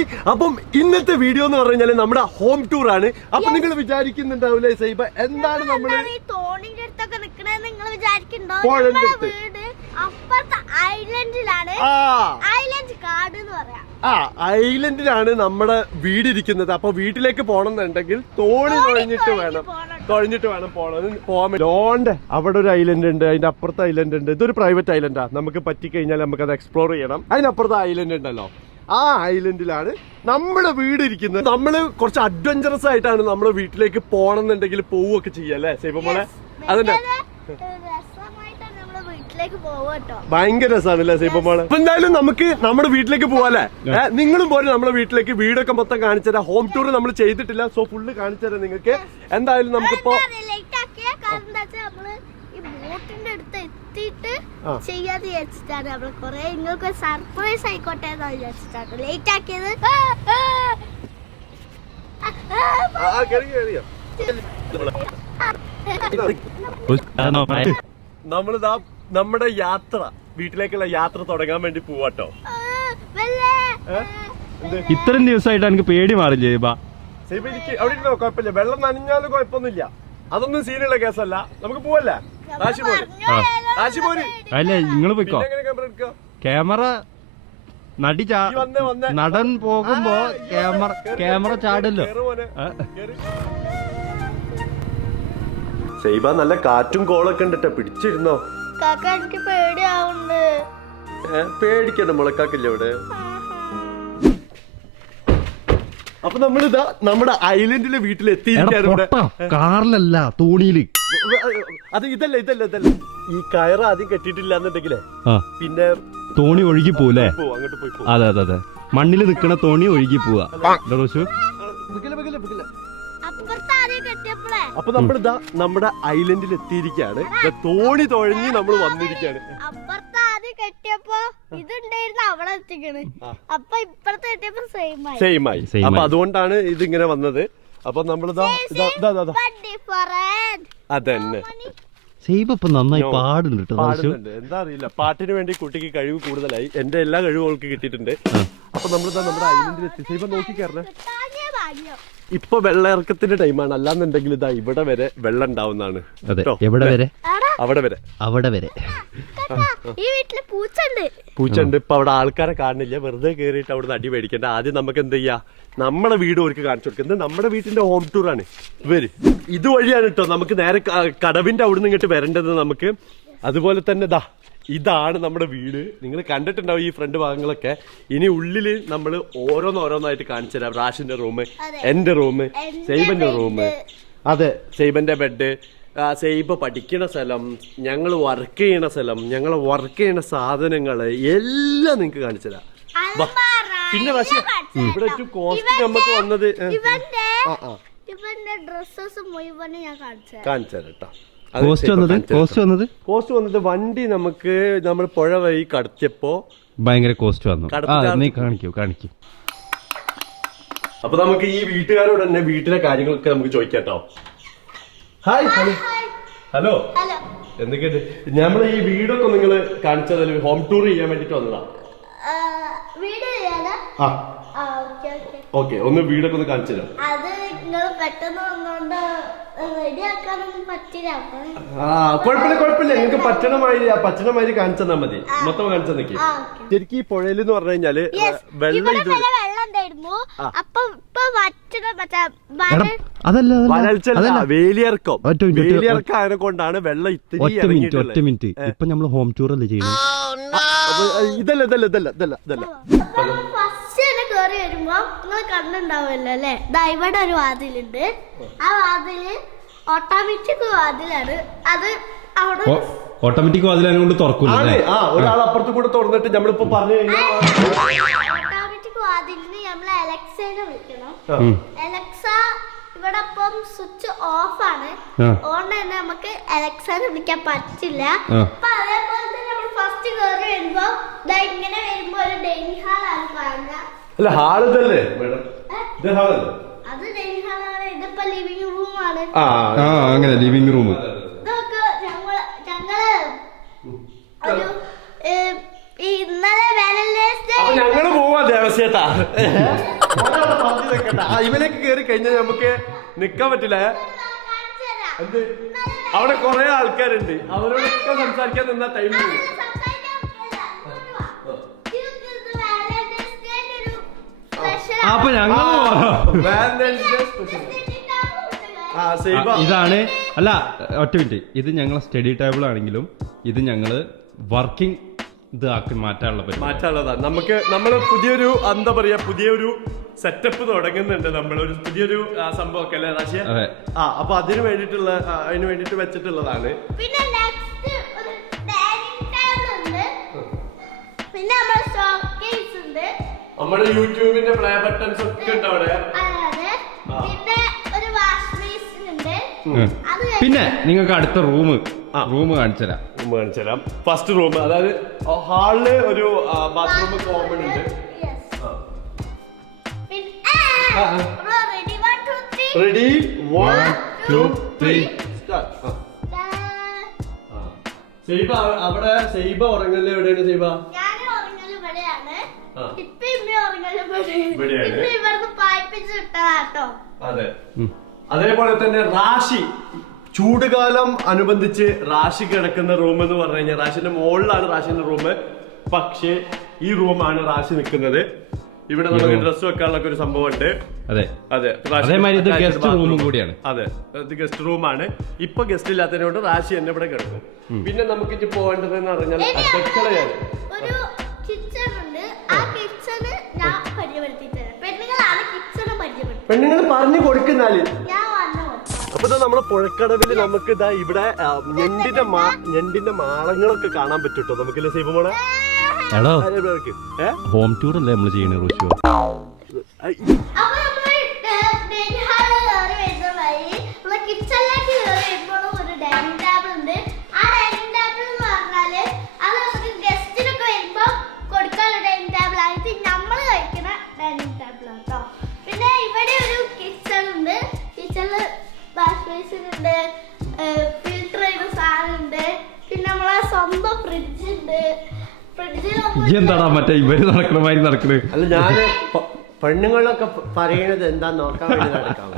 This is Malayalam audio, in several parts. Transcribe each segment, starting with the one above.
ഹായ്, അപ്പം ഇന്നത്തെ വീഡിയോ എന്ന് പറഞ്ഞാൽ നമ്മുടെ ഹോം ടൂർ ആണ്. അപ്പൊ നിങ്ങൾ വിചാരിക്കുന്നുണ്ടാവില്ലേ സൈബ എന്താണ് നമ്മള് ഐലൻഡിലാണ് നമ്മുടെ വീടിരിക്കുന്നത്. അപ്പൊ വീട്ടിലേക്ക് പോകണമെന്നുണ്ടെങ്കിൽ തോണി തുഴഞ്ഞിട്ട് വേണം പോകാൻ. ലോണ്ട് അവിടെ ഒരു ഐലൻഡ് ഉണ്ട്, അതിന്റെ അപ്പുറത്തെ ഐലൻഡ് ഉണ്ട്. ഇതൊരു പ്രൈവറ്റ് ഐലൻഡാ, നമുക്ക് പറ്റിക്കഴിഞ്ഞാൽ നമുക്ക് അത് എക്സ്പ്ലോർ ചെയ്യണം. അതിനപ്പുറത്തെ ഐലൻഡ് ഉണ്ടല്ലോ, ആ ഐലൻഡിലാണ് നമ്മുടെ വീട് ഇരിക്കുന്നത്. നമ്മള് കുറച്ച് അഡ്വഞ്ചറസ് ആയിട്ടാണ് നമ്മുടെ വീട്ടിലേക്ക് പോകണമെന്നുണ്ടെങ്കിൽ പോവുകയൊക്കെ ചെയ്യല്ലേ സൈബമോളെ? അതിന്റെ ഭയങ്കര രസമാണല്ലേ സൈബമോളെ? അപ്പൊ എന്തായാലും നമുക്ക് നമ്മുടെ വീട്ടിലേക്ക് പോവാല്ലേ? നിങ്ങളും പോലെ നമ്മുടെ വീട്ടിലേക്ക് വീടൊക്കെ മൊത്തം കാണിച്ചുതരാം. ഹോം ടൂർ നമ്മൾ ചെയ്തിട്ടില്ല, സോ ഫുള്ള് കാണിച്ചുതരാം നിങ്ങൾക്ക്. എന്തായാലും നമുക്കിപ്പോ ചെയ്യാതെ വിചാരിച്ചിട്ടാണ് നമ്മള് കൊറേ നിങ്ങൾക്ക് സർപ്രൈസ് ആയിക്കോട്ടെ എന്ന് വിചാരിച്ചിട്ടാണ് ലേറ്റ് ആക്കിയത്. നമ്മളിതാ നമ്മുടെ യാത്ര, വീട്ടിലേക്കുള്ള യാത്ര തുടങ്ങാൻ വേണ്ടി പോവാട്ടോ. ഇത്രയും ദിവസമായിട്ട് എനിക്ക് പേടി മാറില്ലേ സൈബ? എനിക്ക് അവിടെ ഇരുന്നോ, കുഴപ്പമില്ല. വെള്ളം നനഞ്ഞാലും കുഴപ്പമൊന്നുമില്ല, അതൊന്നും സീനുള്ള കേസല്ല. നമുക്ക് പോവല്ലേ? അല്ലേ നിങ്ങൾ പോയിക്കോ. ക്യാമറ നടൻ പോകുമ്പോ ക്യാമറ ചാടല്ലോ. സൈബ നല്ല കാറ്റും കോളൊക്കെ ഉണ്ട്, പിടിച്ചിരുന്നോ? എനിക്ക് പേടിയാവുണ്ട്. പേടിക്കണ്ട, മുളക്കാക്കില്ല ഇവിടെ. അപ്പൊ നമ്മളിതാ നമ്മുടെ ഐലൻഡിലെ വീട്ടിലെത്തിയിരിക്കാറുണ്ട്. കാറിലല്ല, തോണിയില്. അത് ഇതല്ല. ഈ കയറ് ആദ്യം കെട്ടിയിട്ടില്ല എന്നുണ്ടെങ്കിലേ പിന്നെ തോണി ഒഴുകി പോവല്ലേ? അങ്ങോട്ട് പോയി. അതെ മണ്ണിൽ നിക്കണ തോണി ഒഴുകി പോവാ. അപ്പൊ നമ്മളിതാ നമ്മുടെ ഐലൻഡിൽ എത്തിയിരിക്കാണ്. തോണി തുഴഞ്ഞ് നമ്മൾ വന്നിരിക്കാണ്. സെയിം ആയി. അപ്പൊ അതുകൊണ്ടാണ് ഇതിങ്ങനെ വന്നത്. അപ്പൊ നമ്മളിതാ അതന്നെ സൈബ നന്നായി പാടുന്നുണ്ട്. എന്താ അറിയില്ല, പാട്ടിന് വേണ്ടി കുട്ടിക്ക് കഴിവ് കൂടുതലായി. എന്റെ എല്ലാ കഴിവും അവൾക്ക് കിട്ടിയിട്ടുണ്ട്. അപ്പൊ നമ്മളിതാ നമ്മുടെ ഐലൻഡിൽ എത്തി. സൈബ നോക്കിക്കാറേ, ഇപ്പൊ വെള്ളയിറക്കത്തിന്റെ ടൈമാണ്. അല്ലാന്നുണ്ടെങ്കിൽ ഇതാ ഇവിടെ വരെ വെള്ളം ഉണ്ടാവുന്നതാണ്. അവിടെ വരെ പൂച്ചുണ്ട്. ഇപ്പൊ അവിടെ ആൾക്കാരെ കാണുന്നില്ല, വെറുതെ കേറിയിട്ട് അവിടെ അടി മേടിക്കണ്ട. ആദ്യം നമുക്ക് എന്ത് ചെയ്യാ, നമ്മുടെ വീട് അവർക്ക് കാണിച്ചു കൊടുക്കുന്നത്. നമ്മുടെ വീട്ടിന്റെ ഹോം ടൂർ ആണ് ഇവര്. ഇതുവഴിയാണ് കേട്ടോ നമുക്ക് നേരെ കടവിന്റെ അവിടെ നിന്ന് ഇങ്ങോട്ട് വരേണ്ടത് നമുക്ക്. അതുപോലെ തന്നെ ഇതാണ് നമ്മുടെ വീട്. നിങ്ങൾ കണ്ടിട്ടുണ്ടാവും ഈ ഫ്രണ്ട് ഭാഗങ്ങളൊക്കെ. ഇനി ഉള്ളില് നമ്മൾ ഓരോന്നായിട്ട് കാണിച്ചു തരാം. റാഷിന്റെ റൂം, എന്റെ റൂം, സൈബന്റെ റൂം, അതെ സൈബന്റെ ബെഡ്, സൈബ പഠിക്കണ സ്ഥലം, ഞങ്ങൾ വർക്ക് ചെയ്യണ സ്ഥലം, ഞങ്ങൾ വർക്ക് ചെയ്യണ സാധനങ്ങള് എല്ലാം നിങ്ങൾക്ക് കാണിച്ചു തരാം. പിന്നെ പക്ഷേ ഇവിടെ ഏറ്റവും കോസ്റ്റ് നമുക്ക് വന്നത് കാണിച്ചു തരാം കേട്ടോ. കോസ്റ്റ് വന്നത് വണ്ടി നമുക്ക് നമ്മൾ പുഴ വഴി കടത്തിയപ്പോ ഭയങ്കര കോസ്റ്റ് വന്നു. കാണിക്കൂ. അപ്പൊ നമുക്ക് ഈ വീട്ടുകാരോട് തന്നെ വീട്ടിലെ കാര്യങ്ങളൊക്കെ നമുക്ക് ചോദിക്കാട്ടോ. ഹായ്. ഹലോ. എന്തൊക്കെയുണ്ട്? നമ്മള് ഈ വീടൊക്കെ നിങ്ങള് കാണിച്ചതിൽ ഹോം ടൂർ ചെയ്യാൻ വേണ്ടിട്ട് വന്നതാ. ഓക്കെ, ഒന്ന് വീടൊക്കെ ഒന്ന് കാണിച്ചു തരാം. കുഴപ്പമില്ല. നിങ്ങൾക്ക് പറ്റണമാതിരി കാണിച്ചു തന്നാ മതി. മൊത്തം കാണിച്ചു തന്നേക്ക്. ശരിക്കും ഈ പുഴയിൽ എന്ന് പറഞ്ഞു കഴിഞ്ഞാല് വെള്ളം വേലിയിറക്കം അതിനെ കൊണ്ടാണ് വെള്ളം ഇത്തിരി. ഒറ്റ മിനിറ്റ്, ഇപ്പൊ നമ്മള് ഹോം ടൂർ അല്ലേ ചെയ്യുന്നത്? ഇതല്ല. കേറി വരുമ്പോ നിങ്ങൾ കണ്ടുണ്ടാവുമല്ലോ അല്ലെ, ഇവിടെ ഒരു വാതിലുണ്ട്. ആ വാതില് ഓട്ടോമാറ്റിക് വാതിലാണ്. അത് അവിടെ ഓട്ടോമാറ്റിക് വാതിലാണ് കൊണ്ട് തുറക്കൂല. ഒരാൾ അപ്പുറത്ത് കൂടെ തുറന്നിട്ട് നമ്മളിപ്പോ പറഞ്ഞു കഴിഞ്ഞാൽ ഓട്ടോമാറ്റിക് വാതിലിന് നമ്മള് അലക്സേനെ വിളിക്കണം. അലക്സ ഇവിടെ ഇപ്പം സ്വിച്ച് ഓഫ് ആണ്. അതുകൊണ്ട് തന്നെ നമുക്ക് അലക്സേനെ വിളിക്കാൻ പറ്റില്ല. അപ്പൊ അതേപോലെ തന്നെ നമ്മൾ ഫസ്റ്റ് കേറി വരുമ്പോ ഇങ്ങനെ വരുമ്പോ ഒരു ഡൈനിങ് ഹാൾ ആണ് കാണുക. അല്ല, ഹാള് തന്നെ മേഡം, അത് ഡൈനിങ് ഹാളാണ്. ഇതിപ്പോ ലിവിംഗ് റൂം ആണ്. അങ്ങനെ ലിവിംഗ് റൂം. ഇതൊക്കെ ഞങ്ങള് ഒരു ഇന്നലെ ഞങ്ങള് പോവാ ദേവസ്യേട്ടാ ഇവനൊക്കെ കേറി കഴിഞ്ഞാൽ നമുക്ക് നിക്കാൻ പറ്റില്ല. എന്ത് അവിടെ കൊറേ ആൾക്കാരുണ്ട്, അവരോടൊക്കെ സംസാരിക്കാൻ നിന്നാ ടൈം പോകും. അപ്പൊ ഞങ്ങൾ ഇതാണ് അല്ല ഒറ്റ മിനിറ്റ്, ഇത് ഞങ്ങളെ സ്റ്റഡി ടേബിൾ ആണെങ്കിലും ഇത് ഞങ്ങള് വർക്കിംഗ് ഇത് ആക്കി മാറ്റാനുള്ളതാണ്. നമ്മള് പുതിയൊരു എന്താ പറയാ, പുതിയൊരു സെറ്റപ്പ് തുടങ്ങുന്നുണ്ട്. നമ്മളൊരു പുതിയൊരു സംഭവം ഒക്കെ അല്ലേ റാഷിയ? അപ്പൊ അതിന് വേണ്ടിട്ട് വെച്ചിട്ടുള്ളതാണ്. പിന്നെ നമ്മുടെ യൂട്യൂബിന്റെ പ്ലേ ബട്ടൺസ് ഒക്കെ ഉണ്ട് അവിടെ. പിന്നെ നിങ്ങൾക്ക് അടുത്ത റൂം കാണിച്ചു തരാം. ഫസ്റ്റ് റൂം, അതായത് ഹാളില് ഒരു ബാത്റൂം കോമൺ ഉണ്ട്. റെഡി 1 2 3 സൈബ അവിടെ സൈബ ഉറങ്ങല് എവിടെയാണ് സൈബ? അതെ. അതേപോലെ തന്നെ റാഷി ചൂടുകാലം അനുബന്ധിച്ച് റാഷി കിടക്കുന്ന റൂം എന്ന് പറഞ്ഞു കഴിഞ്ഞാൽ റാഷിന്റെ മുകളിലാണ് റാഷിന്റെ റൂം. പക്ഷേ ഈ റൂമാണ് റാഷി നിൽക്കുന്നത്. ഇവിടെ നമുക്ക് ഡ്രസ് വെക്കാനുള്ള ഒരു സംഭവം ഉണ്ട്. അതെ, ഗസ്റ്റ് റൂമും കൂടിയാണ്. അതെ, ഇത് ഗസ്റ്റ് റൂമാണ്. ഇപ്പൊ ഗസ്റ്റ് ഇല്ലാത്തതിനോട് റാഷി എന്നെ ഇവിടെ കിടക്കും. പിന്നെ നമുക്ക് ഇനി പോകേണ്ടതെന്ന് പറഞ്ഞാൽ അടുക്കളയാണ്. പെണ്ണുങ്ങൾ പറഞ്ഞു കൊടുക്കുന്നാല്. അപ്പൊ നമ്മുടെ പുഴക്കടവില് നമുക്ക് ഇതാ ഇവിടെ ഞണ്ടിന്റെ മാളങ്ങളൊക്കെ കാണാൻ പറ്റൂട്ടോ നമുക്കില്ലേ സൈബമോളെ? ഹോം ടൂർ അല്ലേ നമ്മള് ചെയ്യണേ റോഷോ? ഫിൽറ്റർ ചെയ്ത സാധനമുണ്ട്. പിന്നെ നമ്മളെ സ്വന്തം ഫ്രിഡ്ജ് ഉണ്ട്. എന്താടാ മറ്റേ ഇവര് നടക്കണമാതിരി നടക്കണേ? അല്ല, ഞാന് പെണ്ണുങ്ങളൊക്കെ പറയണത് എന്താ നോക്കാൻ വേണ്ടി നടക്കാം.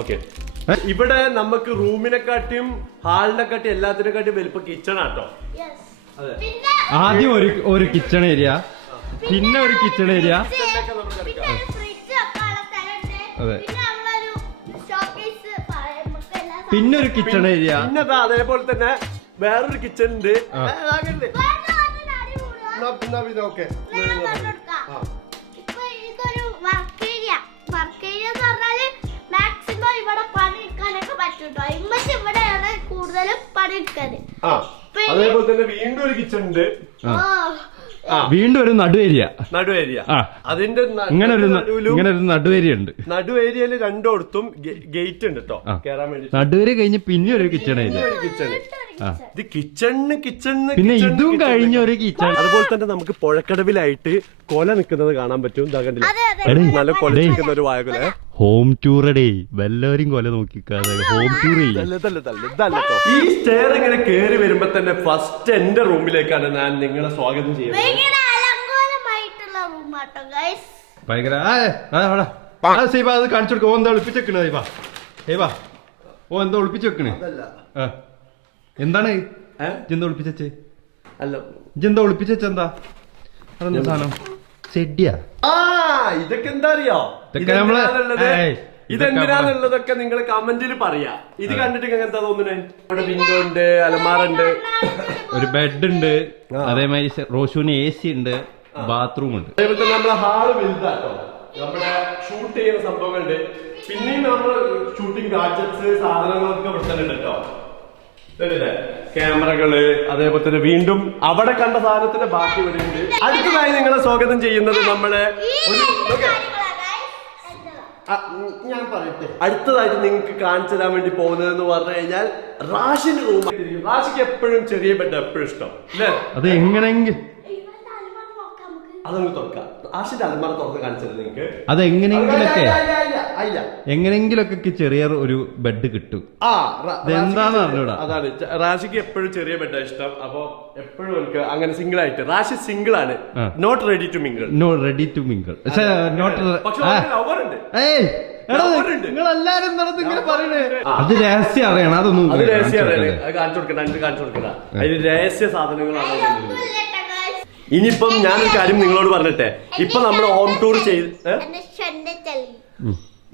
ഓക്കെ, ഇവിടെ നമുക്ക് റൂമിനെക്കാട്ടിയും ഹാളിനെക്കാട്ടിയും എല്ലാത്തിനെക്കാട്ടിയും വലിപ്പം കിച്ചൺ ആട്ടോ. ആദ്യം ഒരു കിച്ചൺ ഏരിയ, പിന്നെ ഒരു കിച്ചൺ ഏരിയ, അതെ, പിന്നെ ഒരു കിച്ചൺ ഏരിയ, പിന്നെ അതേപോലെ തന്നെ വേറൊരു കിച്ചൺ ഉണ്ട്. കൂടുതലും പണിയെടുക്കാന്. അതേപോലെ തന്നെ വീണ്ടും ഒരു കിച്ചൺ ഉണ്ട്. വീണ്ടും ഒരു നടു ഏരിയ. അതിന്റെ ഇങ്ങനെ ഒരു നടു ഏരിയ ഉണ്ട്. നടു ഏരിയയിൽ രണ്ടോടത്തും ഗേറ്റ് ഉണ്ട് കേട്ടോ കേറാൻ വേണ്ടി. നടുവേരി കഴിഞ്ഞ് പിന്നെ ഒരു കിച്ചൺ ഏരിയ. ഇത് കിച്ചൺ പിന്നെ ഇതും കഴിഞ്ഞ ഒരു കിച്ചൺ. അതുപോലെ തന്നെ നമുക്ക് പുഴക്കടവിലായിട്ട് കൊല നിൽക്കുന്നത് കാണാൻ പറ്റും. നല്ല കൊല നിൽക്കുന്ന ഒരു വായകൊല. ഹോം ടൂറടേ, വല്ലവരും കൊല നോക്കിക്കാതെ ഹോം ടൂർ. ഈ സ്റ്റെയർ ഇങ്ങനെ കേറി വരുമ്പോ തന്നെ ഫസ്റ്റ് എന്റെ റൂമിലേക്കാണ് ഞാൻ നിങ്ങളെ സ്വാഗതം ചെയ്യുന്നത്. ഭയങ്കര അത് കാണിച്ചു കൊടുക്ക. ഓ എന്താ ഒളിപ്പിച്ച് വെക്കണേ? ഓ എന്താ ഒളിപ്പിച്ച് വെക്കണേ? എന്താണ് ഇജെന്താ ഒളിപ്പിച്ചേ? അല്ല, ഇജെന്താ ഒളിപ്പിച്ചെന്താ? അതെന്താ സാധനം? ചെടിയാ? ഇതൊക്കെ എന്താ അറിയോ? ഇതെന്തിനാന്നുള്ളതൊക്കെ നിങ്ങൾ കമന്റിൽ പറയാ. ഇത് കണ്ടിട്ട് എന്താ തോന്നുന്നേ? ഇവിടെ വിൻഡോ ഉണ്ട്, അലമാറുണ്ട്, ഒരു ബെഡ് ഉണ്ട്, അതേമാതിരി റോഷുവിന് AC ഉണ്ട്, ബാത്റൂം ഉണ്ട്. അതേപോലെ തന്നെ നമ്മളെ ഹാള് വലുതാട്ടോ. നമ്മുടെ ഷൂട്ട് ചെയ്യുന്ന സംഭവങ്ങളുണ്ട്. പിന്നെയും നമ്മള് ഷൂട്ടിംഗ് ഗാഡ്ജറ്റ്സ് സാധനങ്ങളൊക്കെ ഇവിടെ തന്നെ ഉണ്ട് കേട്ടോ. ക്യാമറകള്, അതേപോലെ തന്നെ വീണ്ടും അവിടെ കണ്ട സാധനത്തിന്റെ ബാക്കി ഇവിടെ ഉണ്ട്. അടുത്തതായി നിങ്ങളെ സ്വാഗതം ചെയ്യുന്നത് നമ്മളെ ഞാൻ പറയട്ടെ, അടുത്തതായിട്ട് നിങ്ങൾക്ക് കാണിച്ചു തരാൻ വേണ്ടി പോകുന്നത് എന്ന് പറഞ്ഞു കഴിഞ്ഞാൽ റാഷിന്റെ റൂം. റാഷിക്ക് എപ്പോഴും ചെറിയ ബെഡ് എപ്പോഴും ഇഷ്ടം അല്ലേ? അത് എങ്ങനെയെങ്കിൽ അതൊന്ന് തുറക്കാം. റാഷിന്റെ അലമാര തുറന്ന് കാണിച്ചത് നിങ്ങൾക്ക്. അത് എങ്ങനെയെങ്കിലൊക്കെ അല്ല എങ്ങനെയെങ്കിലൊക്കെ ചെറിയ ഒരു ബെഡ് കിട്ടും. എന്താന്ന് അറിഞ്ഞൂടാ. അതാണ് റാഷിക്ക് എപ്പോഴും ചെറിയ ബെഡാ ഇഷ്ടം. അപ്പൊ എപ്പോഴും എനിക്ക് അങ്ങനെ സിംഗിൾ ആയിട്ട്, റാഷി സിംഗിൾ ആണ്, not ready to mingle. No ready to mingle. പക്ഷെ ലവർ ഉണ്ട്. നിങ്ങൾ എല്ലാരും ഇങ്ങനെ പറയണേ. അത് രഹസ്യം അറിയണം. അതൊന്നും അത് രഹസ്യം അറിയണേ. അത് കാണിച്ചു കൊടുക്കണ അതിന് രഹസ്യ സാധനങ്ങളാണ്. ഇനിയിപ്പം ഞാനൊരു കാര്യം നിങ്ങളോട് പറഞ്ഞിട്ടെ, ഇപ്പൊ നമ്മുടെ ഹോം ടൂർ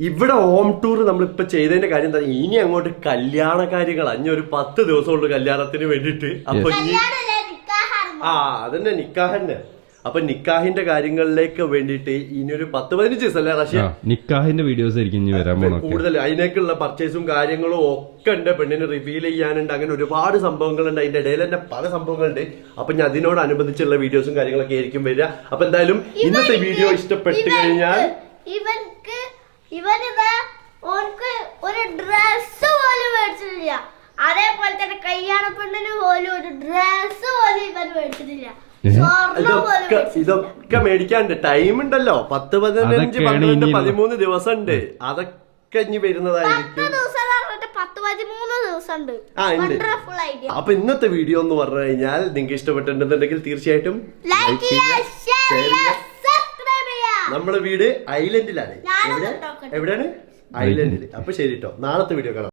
ഇവിടെ ഹോം ടൂർ നമ്മളിപ്പോ ചെയ്തതിന്റെ കാര്യം എന്താ, ഇനി അങ്ങോട്ട് കല്യാണ കാര്യങ്ങൾ ഇനി ഒരു 10 ദിവസമുള്ളൂ കല്യാണത്തിന് വേണ്ടിട്ട്. അപ്പൊ ഇനി അതന്നെ നിക്കാഹന്നെ. അപ്പൊ നിക്കാഹിന്റെ കാര്യങ്ങളിലേക്ക് വേണ്ടിട്ട് ഇനി ഒരു 10-15 ദിവസം അല്ലേ റഷ്യ നിക്കാഹിന്റെ വീഡിയോസ് ആയിരിക്കും ഇനി വരാൻ പോകുന്നത്. കൂടുതൽ അതിനേക്കുള്ള പർച്ചേസും കാര്യങ്ങളും ഒക്കെ ഉണ്ട്. പെണ്ണിനെ റിവീൽ ചെയ്യാനുണ്ട്. അങ്ങനെ ഒരുപാട് സംഭവങ്ങളുണ്ട്. അതിന്റെ ഇടയിൽ തന്നെ പല സംഭവങ്ങളുണ്ട്. അപ്പൊ ഞാൻ അതിനോടനുബന്ധിച്ചുള്ള വീഡിയോസും കാര്യങ്ങളൊക്കെ ആയിരിക്കും വരിക. അപ്പൊ എന്തായാലും ഇന്നത്തെ വീഡിയോ ഇഷ്ടപ്പെട്ടു കഴിഞ്ഞാൽ ഒരു ഡ്രസ് പോലും മേടിച്ചിട്ടില്ല. അതേപോലെ തന്നെ കല്യാണ പെണ്ണിന് പോലും ഒരു ഡ്രസ് പോലും ഇവർ മേടിച്ചിട്ടില്ല. ഇതൊക്കെ മേടിക്കാണ്ട് ടൈം ഉണ്ടല്ലോ. 10, 15, 12, 13 ദിവസം ഉണ്ട്. അതൊക്കെ ഇനി വരുന്നതായിരിക്കും. അപ്പൊ ഇന്നത്തെ വീഡിയോ എന്ന് പറഞ്ഞു കഴിഞ്ഞാൽ നിങ്ങൾക്ക് ഇഷ്ടപ്പെട്ടിട്ടുണ്ടെന്നുണ്ടെങ്കിൽ തീർച്ചയായിട്ടും നമ്മുടെ വീട് ഐലൻഡിലാണ്. എവിടെയാണ്? ഐലൻഡിൽ. അപ്പൊ ശരി കേട്ടോ, നാളത്തെ വീഡിയോ കാണാം.